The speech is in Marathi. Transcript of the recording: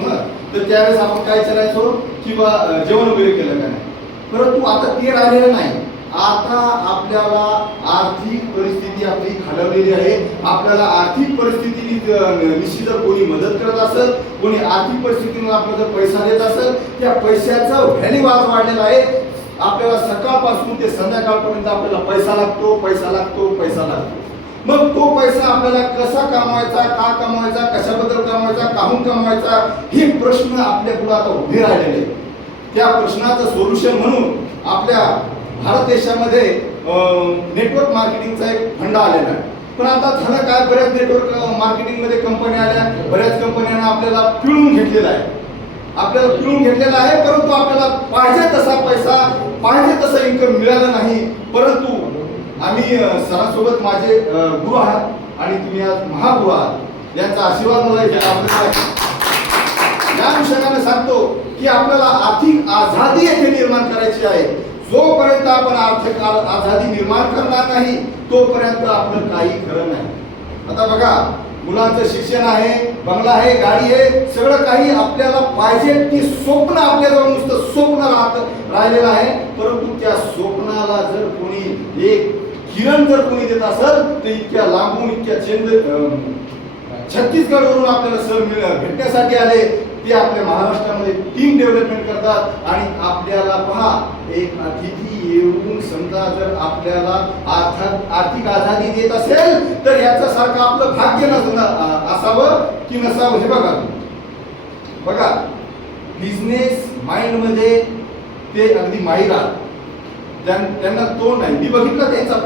ना, तर त्यावेळेस आपण काय करायचो किंवा जेवण वगैरे केलं का नाही. परंतु आता ते राहिलेलं नाही. आता आपल्याला आर्थिक परिस्थिती आपली खालावलेली आहे. आपल्याला आर्थिक परिस्थितीने निश्चित जर कोणी मदत करत असेल, कोणी आर्थिक परिस्थितीने आपल्याला जर पैसा देत असेल, त्या पैशाचा व्हॅल्यू आज वाढलेला आहे. आपल्याला सकाळपासून ते संध्याकाळपर्यंत आपल्याला पैसा लागतो, पैसा लागतो, पैसा लागतो. मग तो पैसा आपल्याला कसा कमवायचा, का कमवायचा, कशाबद्दल कमवायचा, काहून कमवायचा, हे प्रश्न आपल्या पुढे आता उभे राहिलेले आहेत. त्या प्रश्नाचं सोल्युशन म्हणून आपल्या भारत देशामध्ये नेटवर्क मार्केटिंगचा एक फंड आलेला आहे. पण आता झालं काय, बऱ्याच नेटवर्क मार्केटिंगमध्ये कंपन्या आल्या, बऱ्याच कंपन्यांना आपल्याला पिळून घेतलेला आहे. परंतु आपल्याला पाहिजे तसा पैसा, पाहिजे तसं इन्कम मिळालं नाही. परंतु आम्ही सरांसोबत माझे गुरु आहात आणि तुम्ही आज महागुरु आहात, यांचा आशीर्वाद मला या अनुषंगाने सांगतो की आपल्याला आर्थिक आझादी येथे निर्माण करायची आहे. जोपर्यंत आपण आर्थिक आझादी निर्माण करणार नाही तोपर्यंत आपलं काही खरं नाही. आता बघा, मुलांचं शिक्षण आहे, बंगला आहे, गाडी आहे, सगळं काही आपल्याला पाहिजे ती स्वप्न आपल्याजवळ नुसतं स्वप्न राहिलेलं आहे. परंतु त्या स्वप्नाला जर कोणी एक किरण जर कोणी देत असेल तर इतक्या लांबून, इतक्या छत्तीसगडवरून आपल्याला सर भेटण्यासाठी आले. ते आपल्या महाराष्ट्रामध्ये टीम डेव्हलपमेंट करतात आणि आपल्याला पहा, एक अतिथी येऊन समजा जर आपल्याला आर्थिक आझादी देत असेल तर याच्या सारखं आपलं भाग्य असावं की नसावं हे बघा. बिझनेस माइंड मध्ये ते अगदी माहिर आहेत, त्यांना तोंड नाही. मी बघितलं त्यांचा